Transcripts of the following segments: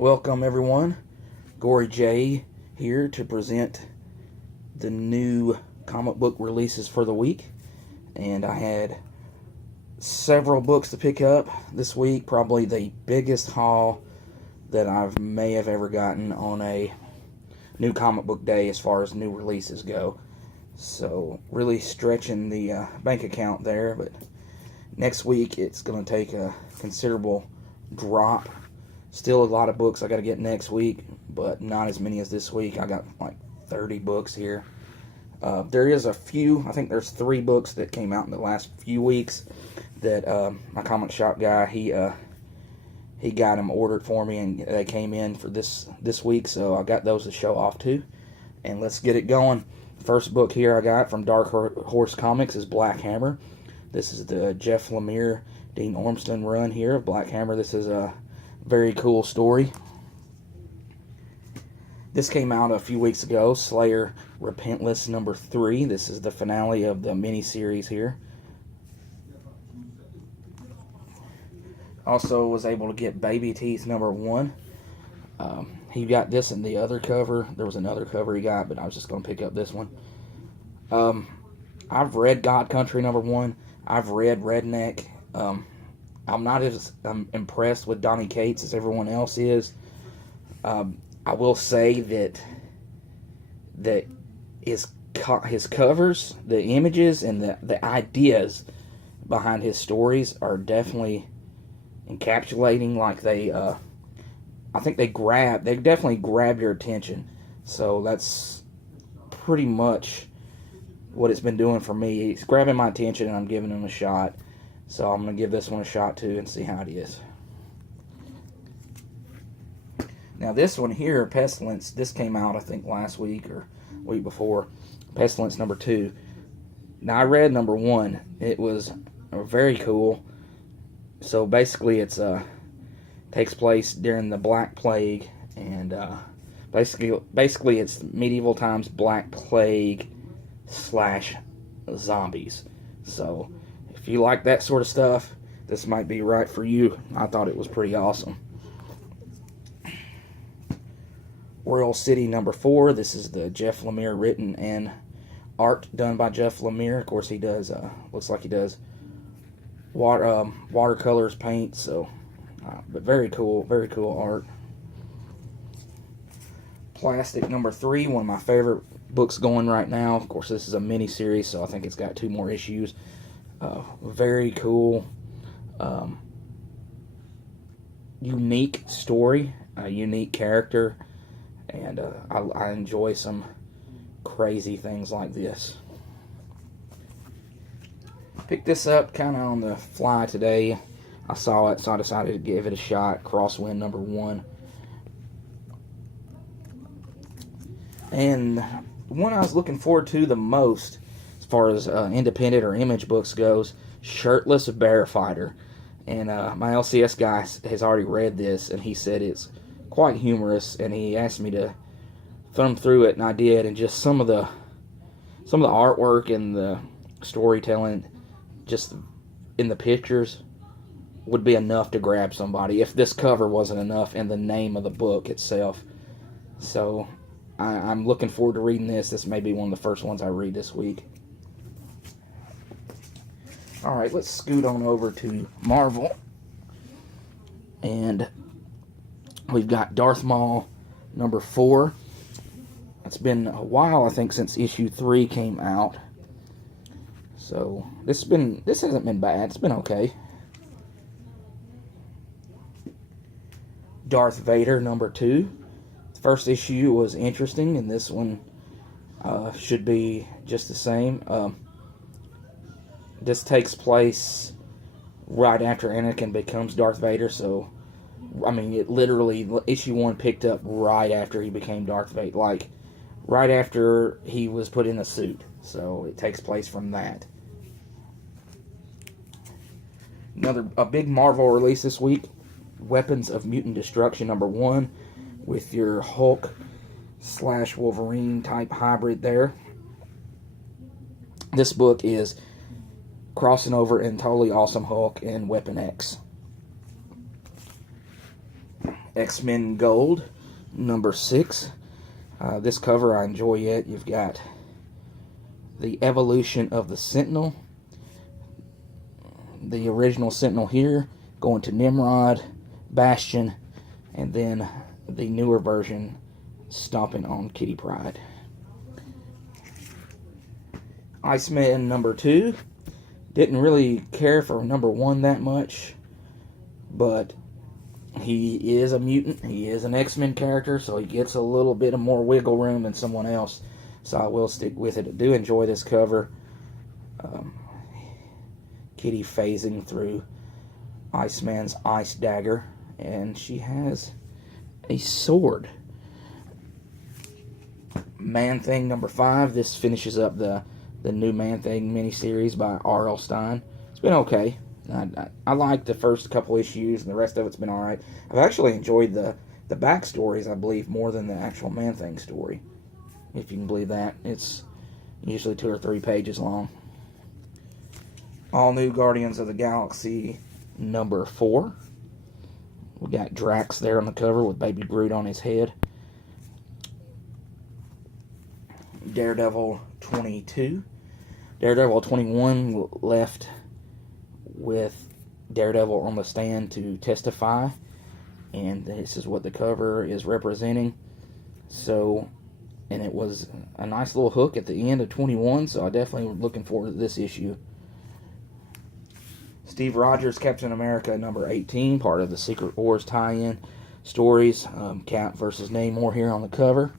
Welcome everyone, Gory J here to present the new comic book releases for the week. And I had several books to pick up this week, probably the biggest haul that I may have ever gotten on a new comic book day as far as new releases go. So really stretching the bank account there, but next week it's going to take a considerable drop. Still a lot of books I got to get next week, but not as many as this week. I got like 30 books here. There is a few, I think there's 3 books that came out in the last few weeks that my comic shop guy, he got them ordered for me, and they came in for this week, so I got those to show off too. And let's get it going. First book here I got from Dark Horse Comics is Black Hammer. This is the Jeff Lemire, Dean Ormston run here of Black Hammer. This is a very cool story. This came out a few weeks ago, Slayer Repentless number 3. This is the finale of the mini-series here. Also was able to get Baby Teeth number 1. He got this in the other cover. There was another cover he got, but I was just going to pick up this one. I've read God Country number 1. I've read Redneck. I'm not as impressed with Donny Cates as everyone else is. I will say that his covers, the images, and the ideas behind his stories are definitely encapsulating. Like I think they definitely grab your attention. So that's pretty much what it's been doing for me. It's grabbing my attention, and I'm giving him a shot. So I'm going to give this one a shot too and see how it is. Now this one here, Pestilence, this came out I think last week or week before. Pestilence number 2. Now I read number 1. It was very cool. So basically it's takes place during the Black Plague, and basically it's medieval times Black Plague / zombies. So if you like that sort of stuff, this might be right for you. I thought it was pretty awesome. Royal City number 4. This is the Jeff Lemire written and art done by Jeff Lemire. Of course, he does. Looks like he does watercolors, paint. So, but very cool art. Plastic number 3. One of my favorite books going right now. Of course, this is a mini series, so I think it's got 2 more issues. Very cool, unique story, a unique character, and I enjoy some crazy things like this. Picked this up kind of on the fly today. I saw it, so I decided to give it a shot. Crosswind number 1. And the one I was looking forward to the most, as far as independent or image books goes, Shirtless Bear Fighter. And my LCS guy has already read this, and he said it's quite humorous, and he asked me to thumb through it, and I did. And just some of the artwork and the storytelling, just in the pictures, would be enough to grab somebody if this cover wasn't enough, and the name of the book itself. So I'm looking forward to reading this. This may be one of the first ones I read this week. Alright, let's scoot on over to Marvel. And we've got Darth Maul number 4. It's been a while, I think, since issue 3 came out. So this hasn't been bad. It's been okay. Darth Vader number 2. The first issue was interesting, and this one should be just the same. This takes place right after Anakin becomes Darth Vader, so, I mean, it literally, issue 1 picked up right after he became Darth Vader, like, right after he was put in a suit, so it takes place from that. A big Marvel release this week, Weapons of Mutant Destruction number 1, with your Hulk / Wolverine type hybrid there. This book is crossing over in Totally Awesome Hulk and Weapon X. X-Men Gold, number 6. This cover I enjoy it. You've got the evolution of the Sentinel. The original Sentinel here, going to Nimrod, Bastion, and then the newer version stomping on Kitty Pryde. Iceman number 2. Didn't really care for number 1 that much, but he is a mutant. He is an X-Men character, so he gets a little bit of more wiggle room than someone else. So I will stick with it. I do enjoy this cover. Kitty phasing through Iceman's ice dagger, and she has a sword. Man-Thing number 5. This finishes up the new Man-Thing miniseries by R.L. Stine. It's been okay. I like the first couple issues, and the rest of it's been alright. I've actually enjoyed the backstories, I believe, more than the actual Man-Thing story. If you can believe that. It's usually 2 or 3 pages long. All New Guardians of the Galaxy number 4. We got Drax there on the cover with Baby Groot on his head. Daredevil 22. Daredevil 21 left with Daredevil on the stand to testify, and this is what the cover is representing. So, and it was a nice little hook at the end of 21, so I definitely am looking forward to this issue. Steve Rogers, Captain America number 18, part of the Secret Wars tie-in stories. Cap versus Namor here on the cover.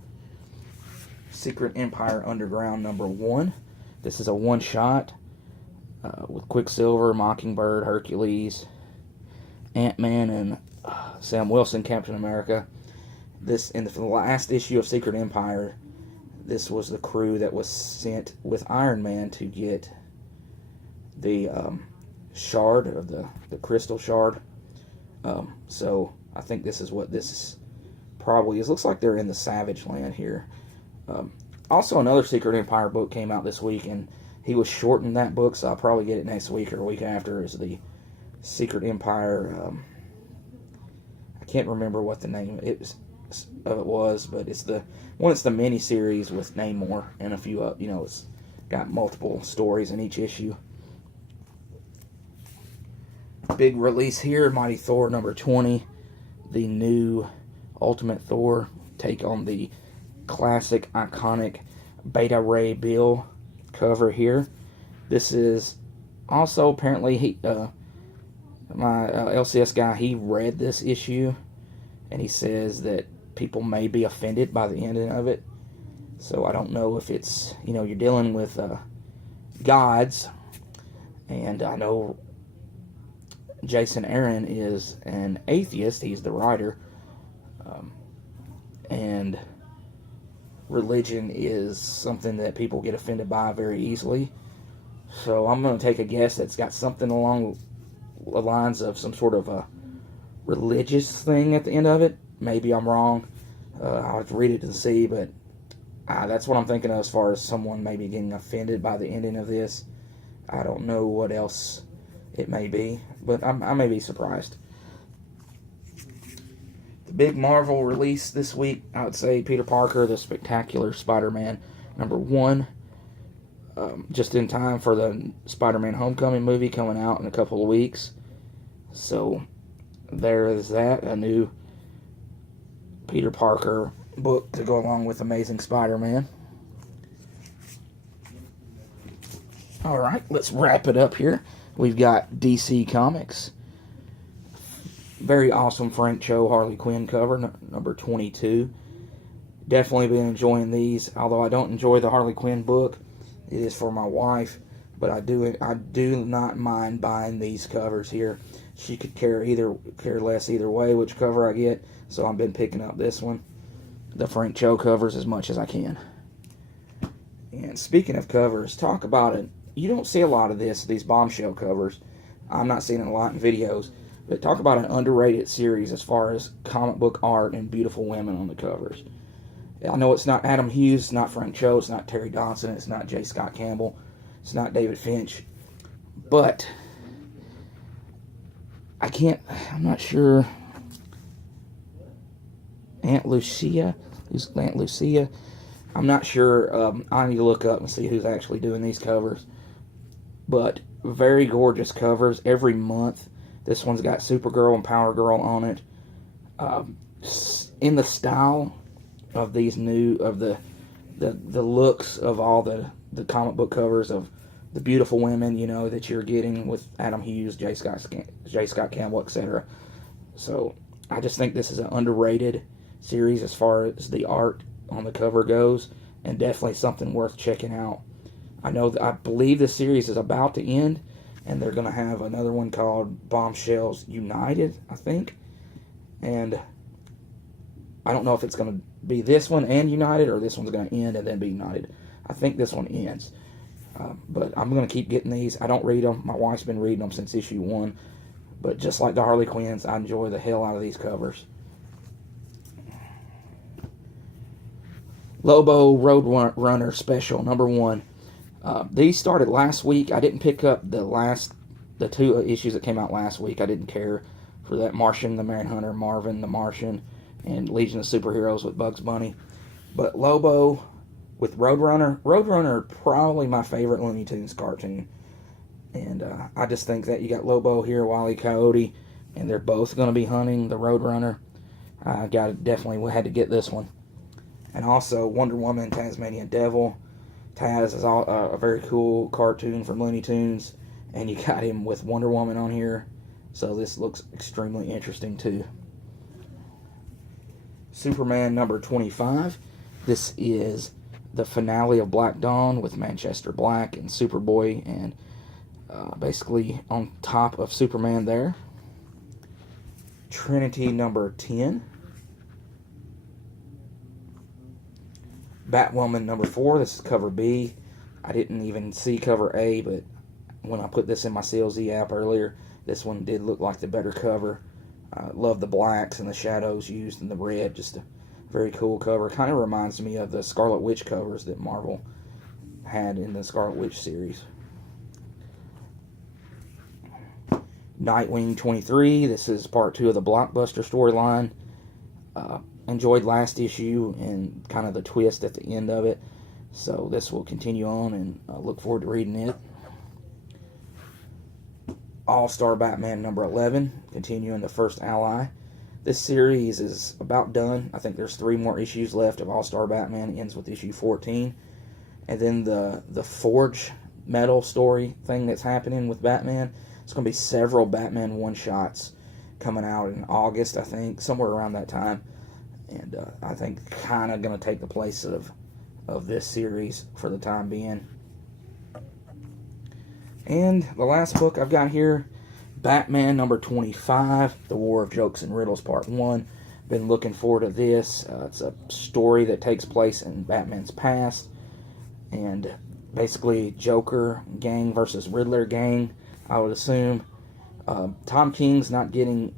Secret Empire Underground number 1. This is a one-shot with Quicksilver, Mockingbird, Hercules, Ant-Man, and Sam Wilson, Captain America. This, in the last issue of Secret Empire, this was the crew that was sent with Iron Man to get the shard, of the crystal shard. So I think this is what this probably is. Looks like they're in the Savage Land here. Also, another Secret Empire book came out this week, and he was shorting that book, so I'll probably get it next week or a week after. Is the Secret Empire? I can't remember what the name of it was, but it's the one. It's the mini series with Namor and a few up. It's got multiple stories in each issue. Big release here, Mighty Thor number 20, the new Ultimate Thor take on the classic, iconic Beta Ray Bill cover here. This is also apparently my LCS guy, he read this issue, and he says that people may be offended by the ending of it. So I don't know if it's, you're dealing with gods, and I know Jason Aaron is an atheist. He's the writer. And religion is something that people get offended by very easily. So I'm going to take a guess that's got something along the lines of some sort of a religious thing at the end of it. Maybe I'm wrong. I'll have to read it to see, but that's what I'm thinking of as far as someone maybe getting offended by the ending of this. I don't know what else it may be, but I may be surprised. The big Marvel release this week, I would say Peter Parker, the Spectacular Spider-Man number 1. Just in time for the Spider-Man Homecoming movie coming out in a couple of weeks. So there is that, a new Peter Parker book to go along with Amazing Spider-Man. Alright, let's wrap it up here. We've got DC Comics. Very awesome Frank Cho Harley Quinn cover, number 22. Definitely been enjoying these. Although I don't enjoy the Harley Quinn book, it is for my wife. But I do not mind buying these covers here. She could care less either way which cover I get. So I've been picking up this one, the Frank Cho covers, as much as I can. And speaking of covers, talk about it. You don't see a lot of these Bombshell covers. I'm not seeing it a lot in videos. But talk about an underrated series as far as comic book art and beautiful women on the covers. I know it's not Adam Hughes, it's not Frank Cho, it's not Terry Dodson, it's not J. Scott Campbell, it's not David Finch. But I'm not sure Aunt Lucia. Who's Aunt Lucia? I'm not sure. I need to look up and see who's actually doing these covers. But very gorgeous covers every month. This one's got Supergirl and Power Girl on it. In the style of these new, of the looks of all the comic book covers of the beautiful women, you know, that you're getting with Adam Hughes, J. Scott Campbell, etc. So I just think this is an underrated series as far as the art on the cover goes, and definitely something worth checking out. I believe this series is about to end, and they're going to have another one called Bombshells United, I think. And I don't know if it's going to be this one and United, or this one's going to end and then be United. I think this one ends. But I'm going to keep getting these. I don't read them. My wife's been reading them since issue 1. But just like the Harley Quinns, I enjoy the hell out of these covers. Lobo Roadrunner Special, number 1. These started last week. I didn't pick up the 2 issues that came out last week. I didn't care for that. Martian the Manhunter, Marvin the Martian, and Legion of Superheroes with Bugs Bunny. But Lobo with Roadrunner probably my favorite Looney Tunes cartoon. And I just think that you got Lobo here, Wile E. Coyote, and they're both going to be hunting the Roadrunner. I definitely had to get this one. And also Wonder Woman, Tasmanian Devil. Taz is a very cool cartoon from Looney Tunes, and you got him with Wonder Woman on here, so this looks extremely interesting too. Superman number 25. This is the finale of Black Dawn with Manchester Black and Superboy, and basically on top of Superman there. Trinity number 10. Batwoman number 4. This is cover B. I didn't even see cover A, but when I put this in my CLZ app earlier, this one did look like the better cover. Love the blacks and the shadows used in the red. Just a very cool cover. Kind of reminds me of the Scarlet Witch covers that Marvel had in the Scarlet Witch series. Nightwing 23. This is part 2 of the Blockbuster storyline. Enjoyed last issue and kind of the twist at the end of it, so this will continue on, and I look forward to reading it. All-Star Batman number 11, continuing the first Ally. This series is about done. I think there's 3 more issues left of All-Star Batman. It ends with issue 14, and then the Forge Metal story thing that's happening with Batman. It's going to be several Batman one-shots coming out in August, I think, somewhere around that time. And I think kind of going to take the place of this series for the time being. And the last book I've got here, Batman number 25, The War of Jokes and Riddles Part 1. Been looking forward to this. It's a story that takes place in Batman's past. And basically Joker gang versus Riddler gang, I would assume. Tom King's not getting...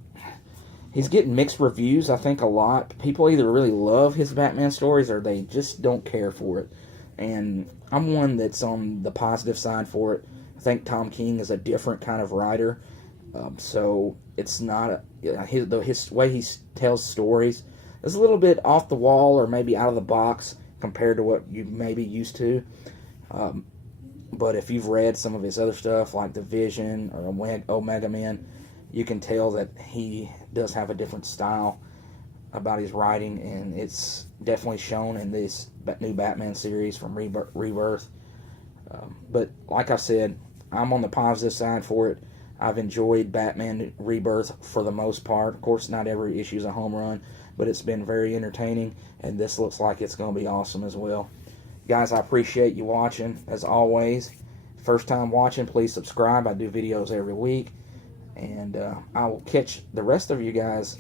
He's getting mixed reviews, I think, a lot. People either really love his Batman stories or they just don't care for it. And I'm one that's on the positive side for it. I think Tom King is a different kind of writer. So it's not... His way he tells stories is a little bit off the wall or maybe out of the box compared to what you may be used to. But if you've read some of his other stuff, like The Vision or Omega Men, you can tell that he does have a different style about his writing, and it's definitely shown in this new Batman series from Rebirth. But like I said, I'm on the positive side for it. I've enjoyed Batman Rebirth for the most part. Of course, not every issue is a home run, but it's been very entertaining, and this looks like it's going to be awesome as well. Guys, I appreciate you watching, as always. First time watching, please subscribe. I do videos every week. And I will catch the rest of you guys'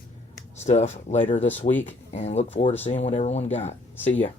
stuff later this week and look forward to seeing what everyone got. See ya.